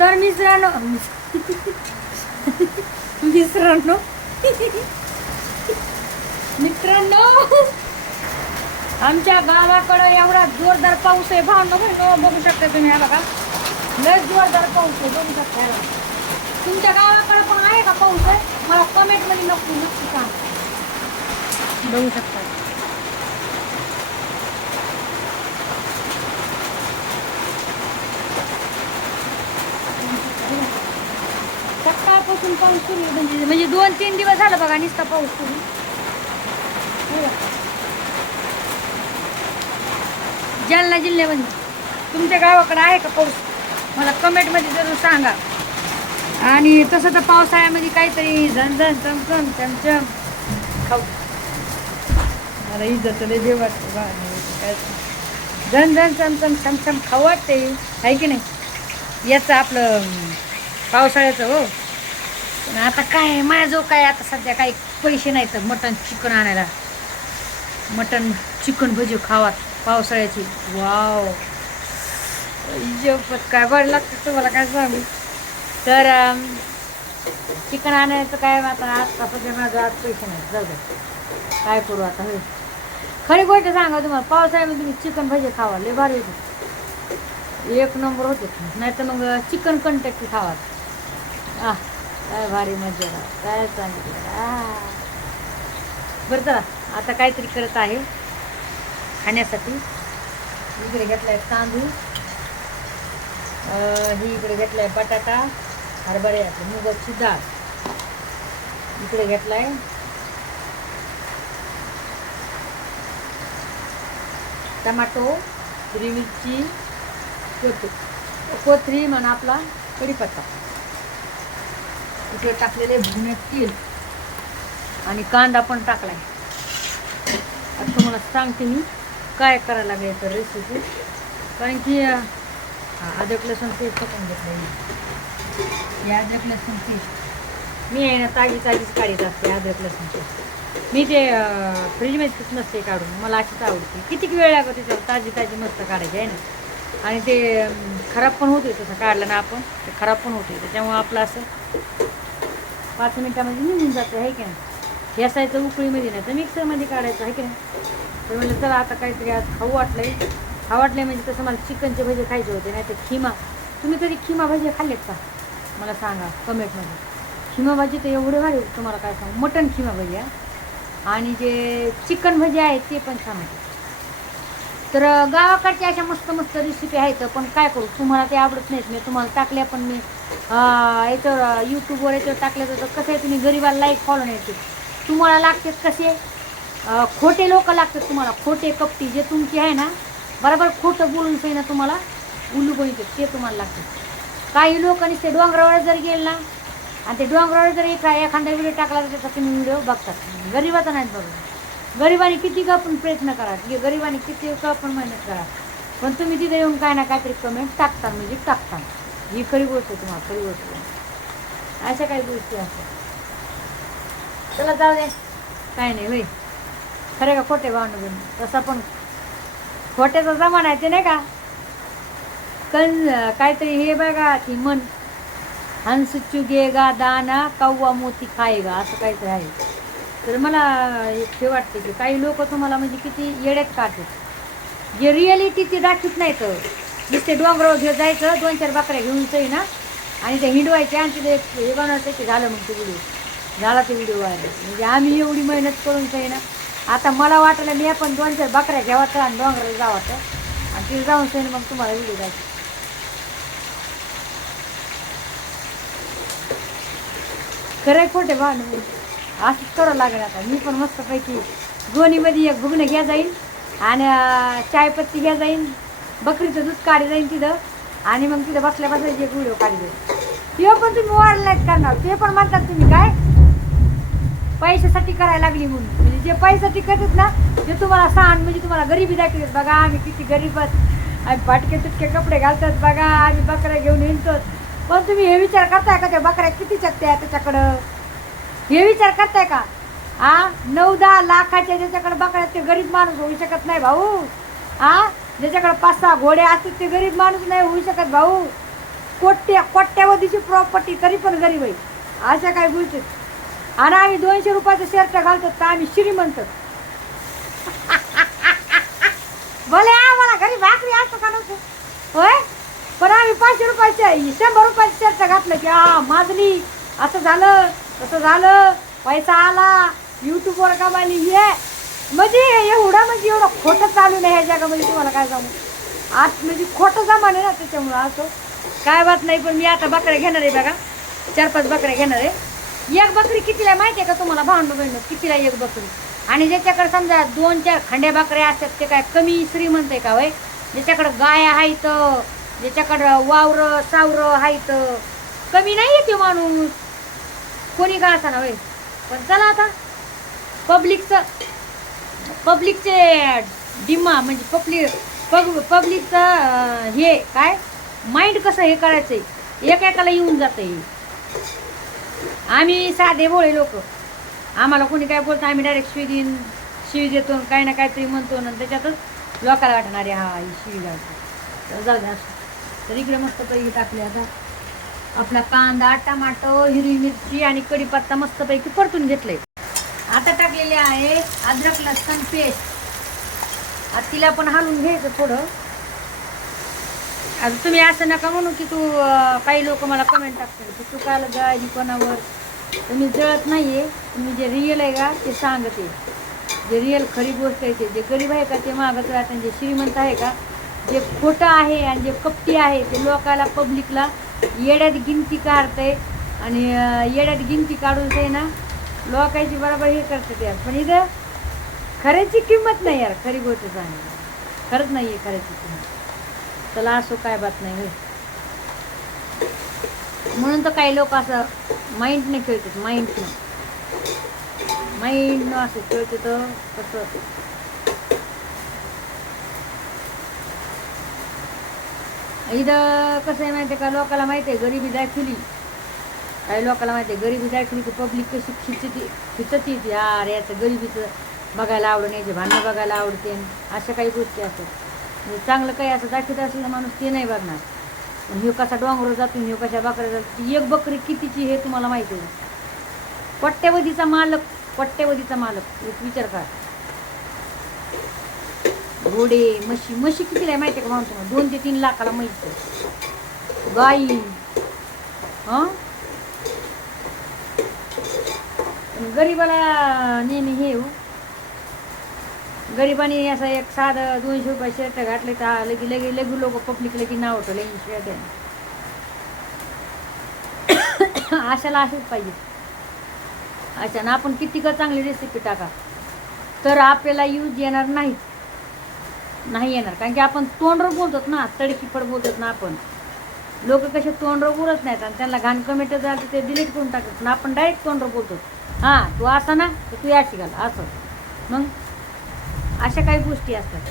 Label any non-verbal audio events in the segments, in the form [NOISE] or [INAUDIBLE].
तर मित्रांनो मित्रांनो मित्रांनो आमच्या गावाकडं एवढा जोरदार पाऊस आहे. भावना बहिण बघू शकता तुम्ही हा बघा. लय जोरदार पाऊस आहे बघू शकता हे तुमच्या गावाकडं पण आहे का पाऊस आहे? मला कमेंटमध्ये नको नक्की नक्की सांग. बघू शकता. सकाळपासून पाऊस सुरू आहे म्हणजे म्हणजे दोन तीन दिवस झालं बघा नुसता पाऊस सुरू. हो. जालना जिल्ह्यामध्ये. तुमच्या गावाकडे आहे का पाऊस? मला कमेंटमध्ये जरूर सांगा. आणि तसं तर पावसाळ्यामध्ये काहीतरी झणझण चमचम चमचम. खाऊ. मला इज्जत लय देव काय झणझण चमचम चमचम खाऊ वाटते. आहे की नाही? याचं आपलं पावसाळ्याचं हो. आता काय माझं काय आता सध्या काही पैसे नाही तर मटन चिकन आणायला. मटन चिकन भजी खावा. पावसाळ्याची. वाव. इजपत काय बरं लागतं तुम्हाला काय सांगू तर चिकन आणायचं काय आता आता? सध्या माझं आज पैसे नाही जाऊ दे. काय करू आता? होय. खरी गोष्ट सांगा तुम्हाला. पावसाळ्यामध्ये तुम्ही चिकन भजी खावा. लय भारी होते. एक नंबर होते. नाही तर मग चिकन कंटक्की खावा. आ काय भारी मजा काय सांगितलं बरं चला आता काहीतरी करत आहे खाण्यासाठी. इकडे घेतला आहे तांदूळ ही इकडे घेतलाय बटाटा हरभरे मुगाची डाळ. इकडे आहे टमाटो हिरवी मिरची कोथी कोथरी म्हणा आपला कढीपत्ता. इकडे टाकलेले भुण्यात तेल आणि कांदा पण टाकलाय. आता तुम्हाला सांगते मी काय करायला लागायचं रेसिपी कारण की अदरक लसूण पेस्ट पण घेतलं या अदरक लसूण पेस्ट. मी आहे ना ताजी ताजीच काढीत असते अदरक लसूण पेस्ट. मी ते फ्रीजमध्येच नसते काढून. मला अशीच आवडते. किती वेळ लागतो त्याच्यावर ताजी ताजी मस्त काढायची आहे ना? आणि ते खराब पण होते तसं काढलं ना आपण ते खराब पण होते त्याच्यामुळं आपलं असं पाच मिनटामध्ये निघून जातं आहे की नाही? घ्यासायचं उकळीमध्ये नाही तर मिक्सरमध्ये काढायचं आहे की नाही? तर म्हणलं चला आता काहीतरी आज खाऊ वाटलंय. खाऊ वाटलंय म्हणजे तसं मला चिकनचे भजे खायचे होते नाही तर खिमा. तुम्ही कधी खिमा भजे खाल्लेत का? मला सांगा कमेंटमध्ये. खिमा भाजी तर एवढे भारी तुम्हाला काय सांगू? मटन खिमा भजी आणि जे चिकन भजी आहेत ते पण छान होते तर गावाकडच्या अशा मस्त मस्त रेसिपी आहेत पण काय करू? तुम्हाला ते आवडत नाहीत मी तुम्हाला टाकल्या पण मी याच्यावर यूट्यूबवर याच्यावर टाकल्या तर कसं आहे तुम्ही गरीबाला लाईक फॉलो नाही येते तुम्हाला लागतात कसे? खोटे लोक लागतात तुम्हाला. खोटे कपटी जे तुमची आहे ना बरोबर खोटं बोलून सही ना तुम्हाला उलू बनिते ते तुम्हाला लागतात. काही लोक ते डोंगरावर जर गेले ना आणि ते डोंगरावर जर एका एखादा व्हिडिओ टाकला तर त्याचा तुम्ही व्हिडिओ बघतात. गरीबाचा नाहीत बघा गरिबाने किती का पण प्रयत्न करा गरिबाने किती का पण मेहनत करा. पण तुम्ही तिथे येऊन काय ना काहीतरी कमेंट टाकता म्हणजे टाकता. ही खरी गोष्ट आहे तुम्हाला खरी गोष्ट आहे. अशा काही गोष्टी असतात. चला जाऊ दे. काय नाही वय खरे का खोटे भावना तसा पण खोट्याचा जमाना आहे ते नाही का? कन काहीतरी हे बघा की मन हंस चुगेगा दाना कौवा मोती खायगा असं काहीतरी आहे. तर मला एक हे वाटतं की काही लोक तुम्हाला म्हणजे किती येड्यात काढतात. जे रिअलिटी ती दाखवत नाही तर. नुसते डोंगरावर घेऊन जायचं दोन चार बकऱ्या घेऊन जाई ना. आणि ते हिंडवायचे आणि तिथे हे बनवायचं की झालं मग ते व्हिडिओ झाला ते व्हिडिओ व्हायला म्हणजे आम्ही एवढी मेहनत करून जाई ना. आता मला वाटलं मी आपण दोन चार बकऱ्या घ्यावाचं आणि डोंगराला जावाचं आणि तिथे जाऊन सैन मग तुम्हाला व्हिडिओ द्यायचं खरं खोटे बा असंच करावं लागेल आता. मी पण मस्तपैकी गोणीमध्ये एक भुगणं घ्या जाईल आणि चायपत्ती घ्या जाईन. बकरीचं दूध काढी जाईन तिथं आणि मग तिथं बसल्या बसायची एक व्हिडिओ काढी जाईल ते पण तुम्ही वाढलाच करणार. ते पण म्हणतात तुम्ही काय? पैशासाठी करायला लागली म्हणून. म्हणजे जे पैशासाठी करतात ना ते तुम्हाला सांग म्हणजे तुम्हाला गरिबी दाखवतात बघा आम्ही किती गरीब आहोत. आम्ही फाटके तुटके कपडे घालतात. बघा आम्ही बकऱ्या घेऊन येतो पण तुम्ही हे विचार करताय का त्या बकऱ्या किती चकत्या त्याच्याकडं? हे विचार करताय का? आ? नऊ दहा लाखाच्या ज्याच्याकडे बकऱ्या ते गरीब माणूस होऊ शकत नाही भाऊ. आ? ज्याच्याकडे पाच सहा घोडे असतात ते गरीब माणूस नाही होऊ शकत भाऊ. कोट्या कोट्यावधीची प्रॉपर्टी तरी पण गरीब आहे. अशा काय गोष्टी आणि आम्ही दोनशे रुपयाचं शर्ट घालतो तर आम्ही श्रीमंत. [LAUGHS] भले आम्हाला घरी भाकरी असतो का नव्हतं? होय? पण आम्ही पाचशे रुपयाचे शंभर रुपयाचे शर्ट घातलं की हा माजली असं झालं तसं झालं पैसा आला युट्यूबवर कमाली ये. म्हणजे एवढं म्हणजे एवढं खोटं चालू नाही ह्या जगामध्ये तुम्हाला काय सांगू? आज म्हणजे खोटं जमान आहे ना त्याच्यामुळं असं. काय बात नाही पण मी आता बकऱ्या घेणार आहे बघा. चार पाच बकऱ्या घेणार आहे. एक बकरी कितीला आहे माहिती आहे का तुम्हाला भांडू बहिणं? कितीला एक बकरी? आणि ज्याच्याकडे समजा दोन चार खंड्या बकऱ्या असतात ते काय कमी श्रीमंत आहे का वय? ज्याच्याकडं गाय आहेत ज्याच्याकडं वावरं सावरं आहेत कमी नाही आहे ते माणूस. कोणी का असा ना वय पण चला आता. पब्लिकचं पब्लिकचे डिमा म्हणजे पब्लिक पब पब्लिकचं हे काय? माइंड कसं हे करायचं आहे एक एकेकाला येऊन जातं हे आम्ही साधे भोळे लोक. आम्हाला कोणी काय बोलतं आम्ही डायरेक्ट शिवी देईन शिवी देतो काही ना काहीतरी म्हणतो ना त्याच्यातच लोकाला वाटणार आहे हा ही शिवी घालतो तर जाऊ द्या असं. तर इकडे मस्त पैकी टाकले आता. आपला कांदा टमाटो हिरवी मिरची आणि कढीपत्ता मस्तपैकी परतून घेतले आता टाकलेले आहे अद्रक लसण पेस्ट. आता तिला पण हलवून घ्यायचं थोडं. आता तुम्ही असं नका म्हणू की तू काही लोक मला कमेंट टाकतात की तू काल गाजी कोणावर? तुम्ही जळत नाही आहे तुम्ही जे रिअल आहे का ते सांगते. जे रिअल खरी गोष्ट आहे ते. जे गरीब आहे का ते मागत राहते आणि जे श्रीमंत आहे का जे खोटं आहे आणि जे कपटी आहे ते लोकाला पब्लिकला येड्यात गिनती काढते आणि येड्यात गिनती काढून ते ना लोकांची बरोबर हे करते यार पण इथं खऱ्याची किंमत नाही यार खरी गोष्ट सांग खरंच नाही आहे खऱ्याची किंमत. चला असो काय बात नाही होय. म्हणून तर काही लोक असं माइंडने खेळतात माइंडनं माइंडनं असं खेळते तर कसं इथं कसं आहे माहिती आहे का? लोकाला माहिती आहे गरिबी दाखवली काही लोकाला माहिती आहे गरिबी दाखवली की पब्लिक कशी खिचती खिचती ती. यार याचं गरिबीचं बघायला आवडून याचे भांडणं बघायला आवडते. अशा काही गोष्टी असतात. म्हणजे चांगलं काही असं दाखवत असेल ना माणूस ते नाही बघणार. पण ह्यो कसा डोंगरावर जातो ह्यो कशा बकऱ्या जातो ती एक बकरी कितीची हे तुम्हाला माहिती आहे. पट्ट्यावधीचा मालक पट्ट्यावधीचा मालक एक विचार करा. घोडे म्हशी. म्हशी कितीला आहे माहिती आहे का म्हणतो तुम्हाला? दोन ते तीन लाखाला म्हैस आहे. गाई हां? गरीबाला गरिबाला नेहमी हे हो. गरिबाने असं एक साधं दोनशे रुपये शर्ट घातले तर लगे लगे लघु लोक पब्लिक लगे नाव ठेवलं शर्ट [COUGHS] अशाला असेच पाहिजे. अच्छा ना आपण किती का चांगली रेसिपी टाका? तर आपल्याला यूज येणार नाहीत. नाही येणार. कारण की आपण तोंडवर बोलतो ना तडकीपड बोलतात ना आपण. लोक कसे तोंडवर बोलत नाहीत आणि त्यांना घाण कमेंट झालं ते डिलीट करून टाकत ना आपण डायरेक्ट तोंडवर बोलतो हां तू असा ना तर तू या घाल असं. मग अशा काही गोष्टी असतात.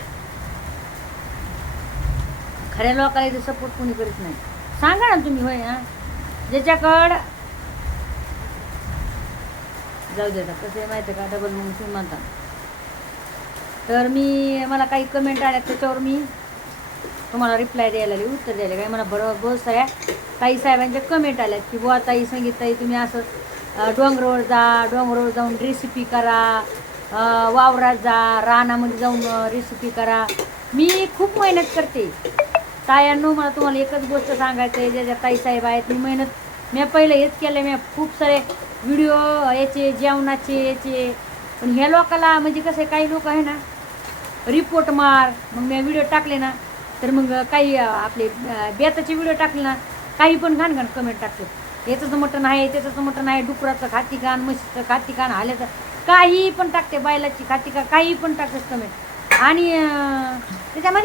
खऱ्या लोकांना इथे सपोर्ट कोणी करीत नाही. सांगा ना तुम्ही होय हां. ज्याच्याकडं जाऊ देता कसं आहे माहिती का? डबल म्हणून तुम्ही म्हणता तर मी मला काही कमेंट आल्या त्याच्यावर मी तुम्हाला रिप्लाय द्यायला उत्तर द्यायला काय मला बरोबर साऱ्या ताई साहेबांच्या कमेंट आल्यात की बुवा ताई संगीताई तुम्ही असं डोंगरावर जा डोंगरावर जाऊन रेसिपी करा वावरात जा रानामध्ये जाऊन रेसिपी करा. मी खूप मेहनत करते. तायांनो मला तुम्हाला एकच गोष्ट सांगायचं आहे ज्या ताई साहेब आहेत मी मेहनत मी पहिलं हेच केलं मी खूप सारे व्हिडिओ याचे जेवणाचे याचे. पण ह्या लोकाला म्हणजे कसं काही लोक आहे ना रिपोर्ट मार मग मी व्हिडिओ टाकले ना तर मग काही आपले बेताचे व्हिडिओ टाकले ना काही पण घाण घाण कमेंट टाकते. याचं मटण आहे त्याचं मटण आहे डुकराचं खाती कान म्हशीचं खाती कान हाल्याचं काही पण टाकते बैलाची खाती का काही पण टाकतात कमेंट आणि त्याच्यामध्ये